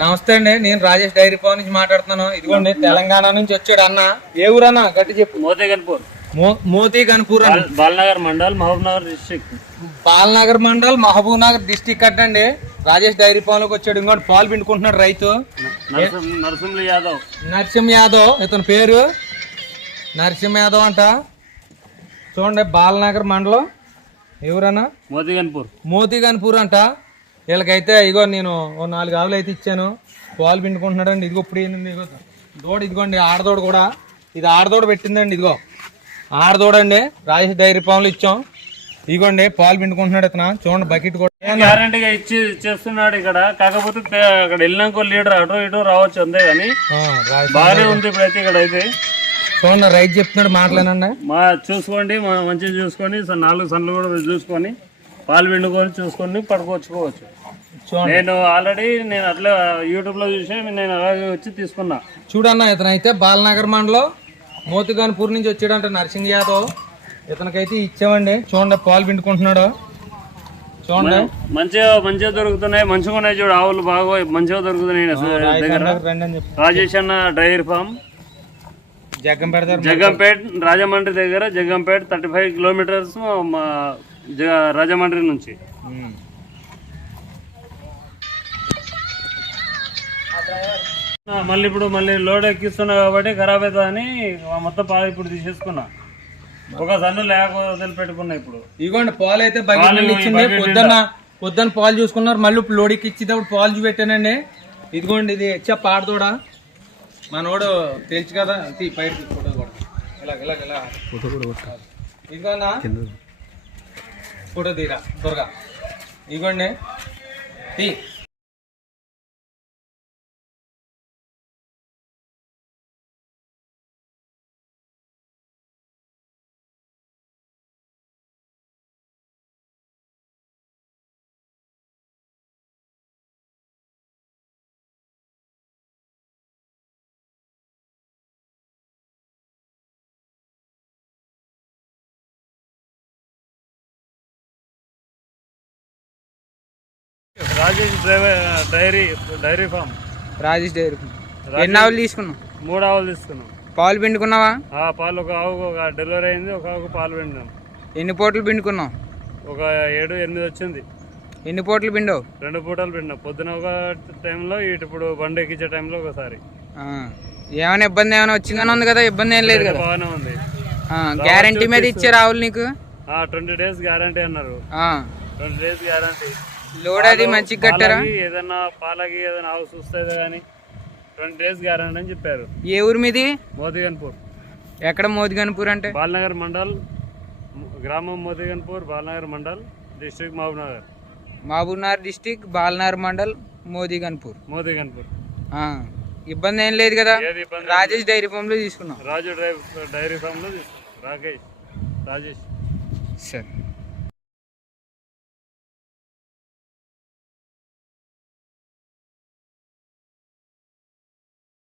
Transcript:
నమస్తే అండి, నేను రాజేష్ డైరీ ఫామ్ నుంచి మాట్లాడుతున్నాను. ఇదిగోండి తెలంగాణ నుంచి వచ్చాడు అన్న. ఏ ఊరన్నా గట్టి చెప్పు. మోతీగన్పూర్. మోతీగన్పూర్ బాలనగర్ మండల్, మహబూబ్నగర్ డిస్ట్రిక్ట్. బాలనగర్ మండల్, మహబూబ్నగర్ డిస్టిక్ అట్టండి. రాజేష్ డైరీ ఫామ్ లోకి వచ్చాడు. ఇంకోటి పాలు పిండుకుంటున్నాడు రైతు నరసింహ యాదవ్. ఇతని పేరు నరసింహ యాదవ్ అంట. చూడండి, బాలనగర్ మండలం ఎవరన్నా మోతీగన్పూర్ అంట. వీళ్ళకైతే ఇగో నేను 4 ఆవులు అయితే ఇచ్చాను, పాలు పిండుకుంటున్నాడు అండి. ఇదిగో ఇప్పుడు ఏంటండి, ఇగో దూడ, ఇదిగోండి ఆడదోడు కూడా. ఇది ఆడదోడ పెట్టిందండి. ఇదిగో ఆడదోడండి, రాజేష్ డైరీ ఫామ్లో ఇచ్చాం. ఇదిగోండి పాలు పిండుకుంటున్నాడు ఇతను. చూడండి బకెట్ కూడా గ్యారంటీగా ఇచ్చి చేస్తున్నాడు ఇక్కడ. కాకపోతే అక్కడ వెళ్ళినాక లీటర్ అటు ఇటు రావచ్చు అంతే, కానీ బాగానే ఉంది ఇప్పుడైతే. ఇక్కడ అయితే చూడండి రైతు చెప్తున్నాడు, మాట్లాడండి. చూసుకోండి, మంచిగా చూసుకొని 4 సన్లు కూడా చూసుకొని పాలు పిండుకొని చూసుకొని పడుకోవచ్చుకోవచ్చు. నేను ఆల్రెడీ అట్లా యూట్యూబ్ లో చూసి నేను అలాగే వచ్చి తీసుకున్నా. చూడన్న, ఇతను అయితే బాలనగర్ మండలం మోతీగన్పూర్ నుంచి వచ్చాడంట నరసింహ యాదవ్. ఇతనికైతే ఇచ్చామండి. చూడండి పాలు పిండుకుంటున్నాడు. చూడండి మంచిగా దొరుకుతున్నాయి, మంచిగా ఉన్నాయి. చూడు ఆవులు బాగా మంచిగా దొరుకుతున్నాయి దగ్గర. రాజేష్ అన్న డైరీ ఫామ్, జగ్గంపేట్, రాజమండ్రి దగ్గర. జగ్గంపేట్ 35 కిలోమీటర్స్ రాజమండ్రి నుంచి. మళ్ళీ లోడ్ ఎక్కిస్తున్నా కాబట్టి ఖరాబ్ అవుతుందని మొత్తం పాలు ఇప్పుడు తీసేసుకున్నా. ఒక సన్ను లేక వదిలిపెట్టుకున్నా. ఇప్పుడు ఇదిగోండి పాలు అయితే ఇచ్చింది. పొద్దున్న పాలు చూసుకున్నారు, మళ్ళీ ఇప్పుడు లోడికి ఇచ్చేటప్పుడు పాలు చూపెట్టానండి. ఇదిగోండి, ఇది ఇచ్చా పాడదోడా. మనోడు తెలుసు కదా, బయట ఫోటో కూడా ఇలా ఫోటో కూడా ఇదిగోనా ఫోటో తీరా త్వరగా. ఇదిగోండి తీ. Rajesh dairy farm. Rajesh dairy farm. ఎన్ని ఆవులు తీసుకున్నావు? 3 ఆవులు తీసుకున్నాం. పాలు పిండుకున్నావా? పాలు ఒక ఆవుకు డెలివరీ అయింది, ఒక ఆవుకు పాలు పిండినాం. ఎన్ని పూటలు పిండుకున్నావు? ఒక 7-8 వచ్చింది. ఎన్ని పూటలు పిండావు? 2 పూటలు పిండినాం. పొద్దున ఒక టైంలో, ఇప్పుడు బండి ఎక్కించే టైంలో ఒకసారి. ఏమైనా ఇబ్బంది ఏమైనా వచ్చిందని ఉంది కదా? ఇబ్బంది ఏం లేదు కదా? బాగానే ఉంది. గ్యారంటీ మీద ఇచ్చారు ఆవులు నీకు? 20 days గ్యారంటీ అన్నారు. 20 days గ్యారంటీ. లోడ్ అది మంచిగా కట్టారా? ఏదన్నా పాలకి ఏదైనా హౌస్ వస్తుంది కానీ 20 days గ్యారంటీ అని చెప్పారు. ఏ ఊరు మీది? మోతీగన్పూర్. ఎక్కడ మోతీగన్పూర్ అంటే? బాలనగర్ మండల్, గ్రామం మోతీగన్పూర్, బాలనగర్ మండల్, డిస్ట్రిక్ట్ మహబూబ్నగర్ డిస్టిక్, బాలనగర్ మండల్, మోతీగన్పూర్. ఇబ్బంది ఏం లేదు కదా? రాజేష్ డైరీ ఫామ్ లో తీసుకున్నాం. డైరీ ఫామ్ లో తీసుకున్నాం. రాజేష్ సరే.